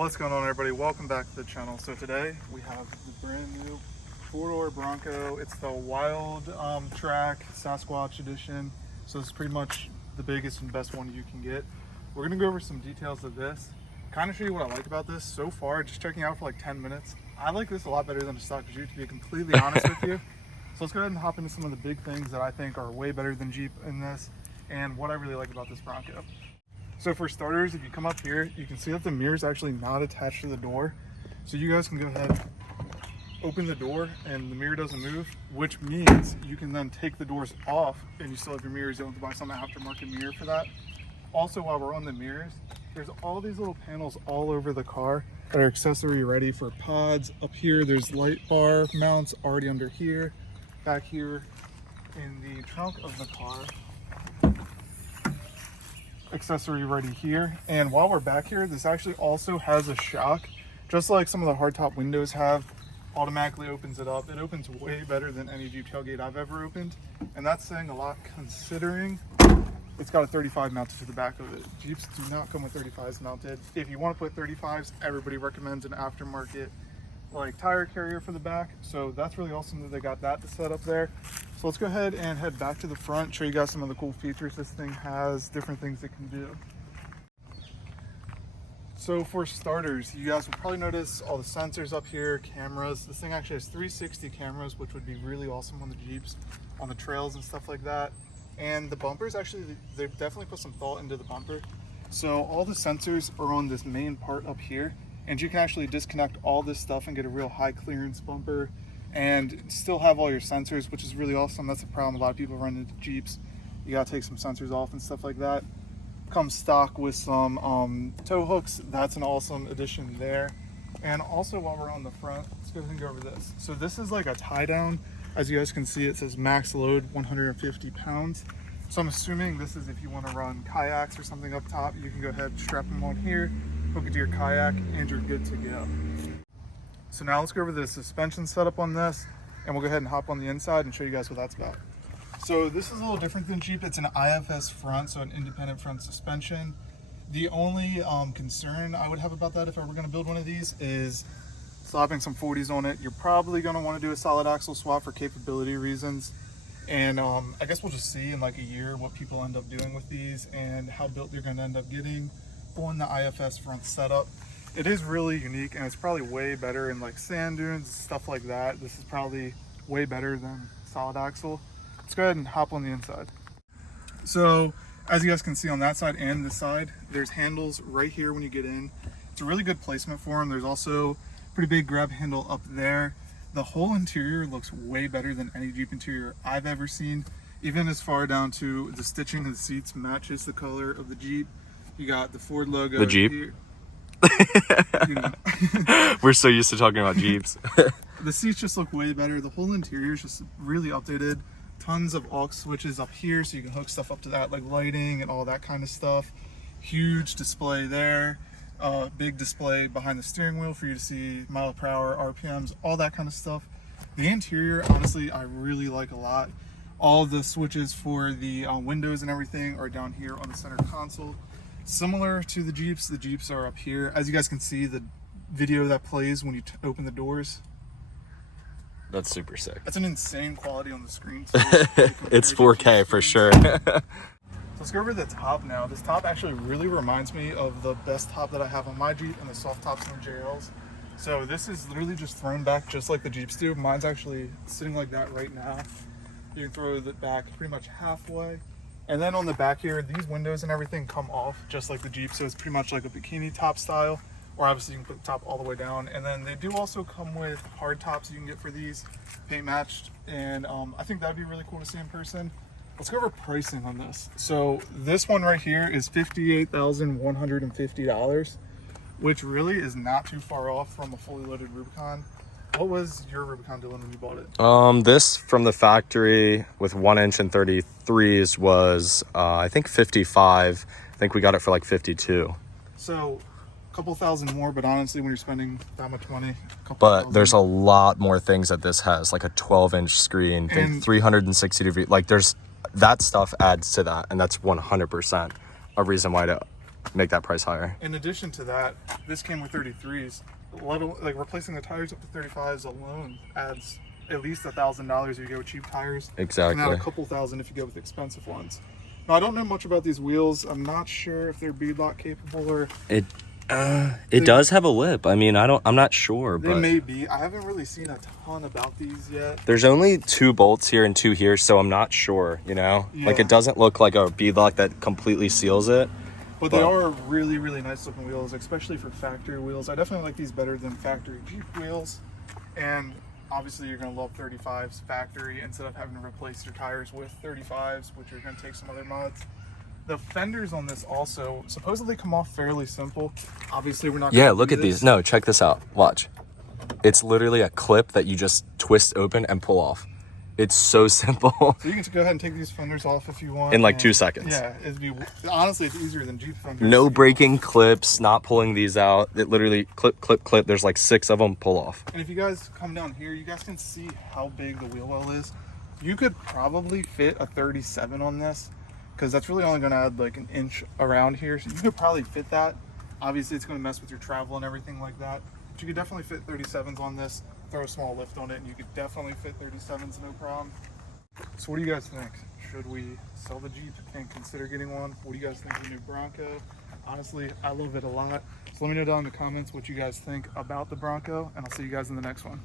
What's going on, everybody? Welcome back to the channel. So today we have the brand new four-door Bronco. It's the WildTrak Sasquatch edition. So it's pretty much the biggest and best one you can get. We're gonna go over some details of this, kind of show you what I like about this so far. Just checking out for like 10 minutes. I like this a lot better than a stock Jeep, to be completely honest with you. So let's go ahead and hop into some of the big things that I think are way better than Jeep in this, and what I really like about this Bronco. So for starters, if you come up here, you can see that the mirror is actually not attached to the door. So you guys can go ahead, open the door, and the mirror doesn't move, which means you can then take the doors off and you still have your mirrors. You don't have to buy some aftermarket mirror for that. Also, while we're on the mirrors, there's all these little panels all over the car that are accessory ready for pods. Up here, there's light bar mounts already under here. Back here in the trunk of the car, accessory ready here. And while we're back here, this actually also has a shock, just like some of the hardtop windows have. Automatically opens it up. It opens way better than any Jeep tailgate I've ever opened, and that's saying a lot considering it's got a 35 mounted to the back of it. Jeeps do not come with 35s mounted. If you want to put 35s, everybody recommends an aftermarket like tire carrier for the back. So that's really awesome that they got that to set up there. So let's go ahead and head back to the front, show you guys some of the cool features this thing has, different things it can do. So for starters, you guys will probably notice all the sensors up here, cameras. This thing actually has 360 cameras, which would be really awesome on the Jeeps, on the trails and stuff like that. And the bumpers, actually, they've definitely put some thought into the bumper. So all the sensors are on this main part up here, and you can actually disconnect all this stuff and get a real high clearance bumper and still have all your sensors, which is really awesome. That's a problem a lot of people run into Jeeps. You gotta take some sensors off and stuff like that. Comes stock with some tow hooks. That's an awesome addition there. And also, while we're on the front, let's go ahead and go over this. So this is like a tie down. As you guys can see, it says max load 150 pounds. So I'm assuming this is if you want to run kayaks or something up top, you can go ahead, strap them on here, hook it to your kayak, and you're good to go. So now let's go over the suspension setup on this, and we'll go ahead and hop on the inside and show you guys what that's about. So this is a little different than Jeep. It's an IFS front, so an independent front suspension. The only concern I would have about that if I were going to build one of these is slapping some 40s on it. You're probably going to want to do a solid axle swap for capability reasons. And I guess we'll just see in like a year what people end up doing with these and how built you're going to end up getting on the IFS front setup. It is really unique, and it's probably way better in like sand dunes, stuff like that. This is probably way better than solid axle. Let's go ahead and hop on the inside. So as you guys can see on that side and this side, there's handles right here when you get in. It's a really good placement for them. There's also a pretty big grab handle up there. The whole interior looks way better than any Jeep interior I've ever seen, even as far down to the stitching of the seats matches the color of the Jeep. You got the Ford logo. The Jeep? Here. You know. We're so used to talking about Jeeps. The seats just look way better. The whole interior is just really updated. Tons of aux switches up here, so you can hook stuff up to that, like lighting and all that kind of stuff. Huge display there. Big display behind the steering wheel for you to see mile per hour, RPMs, all that kind of stuff. The interior, honestly, I really like a lot. All the switches for the windows and everything are down here on the center console. Similar to the Jeeps are up here. As you guys can see, the video that plays when you open the doors. That's super sick. That's an insane quality on the screen. It's 4K for sure. Let's go over the top now. This top actually really reminds me of the best top that I have on my Jeep and the soft tops in the JLs. So this is literally just thrown back just like the Jeeps do. Mine's actually sitting like that right now. You can throw it back pretty much halfway. And then on the back here, these windows and everything come off just like the Jeep. So it's pretty much like a bikini top style, or obviously you can put the top all the way down. And then they do also come with hard tops you can get for these, paint matched. And I think that'd be really cool to see in person. Let's go over pricing on this. So this one right here is $58,150, which really is not too far off from a fully loaded Rubicon. What was your Rubicon doing when you bought it? This from the factory with 1 inch and 33s was I think 55. I think we got it for like 52. So a couple thousand more, but honestly, when you're spending that much money, there's a lot more things that this has, like a 12-inch screen, think 360 degree. Like that stuff adds to that, and that's 100% a reason why to make that price higher. In addition to that, this came with 33s. Like replacing the tires up to 35s alone adds at least $1,000 if you go with cheap tires. Exactly. And add a couple thousand if you go with expensive ones. Now, I don't know much about these wheels. I'm not sure if they're beadlock capable or... It does have a lip. I mean, I'm not sure, They but may be. I haven't really seen a ton about these yet. there's only 2 bolts here and 2 here, so I'm not sure, you know? Like, Yeah. it doesn't look like a beadlock that completely seals it. But they are really, really nice looking wheels, especially for factory wheels. I definitely like these better than factory Jeep wheels. And obviously you're gonna love 35s factory instead of having to replace your tires with 35s, which are gonna take some other mods. The fenders on this also supposedly come off fairly simple. Obviously we're not gonna Yeah, do look at this. these. No, check this out. Watch. It's literally a clip that you just twist open and pull off. It's so simple. So you can go ahead and take these fenders off if you want. In like and 2 seconds. Yeah, honestly, it's easier than Jeep fenders. No breaking clips, not pulling these out. It literally clip, clip, clip. There's like 6 of them, pull off. And if you guys come down here, you guys can see how big the wheel well is. You could probably fit a 37 on this because that's really only going to add like an inch around here. So you could probably fit that. Obviously, it's going to mess with your travel and everything like that. But you could definitely fit 37s on this. Throw a small lift on it, and you could definitely fit 37s, no problem. So what do you guys think? Should we sell the Jeep and consider getting one? What do you guys think of the new Bronco? Honestly, I love it a lot. So let me know down in the comments what you guys think about the Bronco, and I'll see you guys in the next one.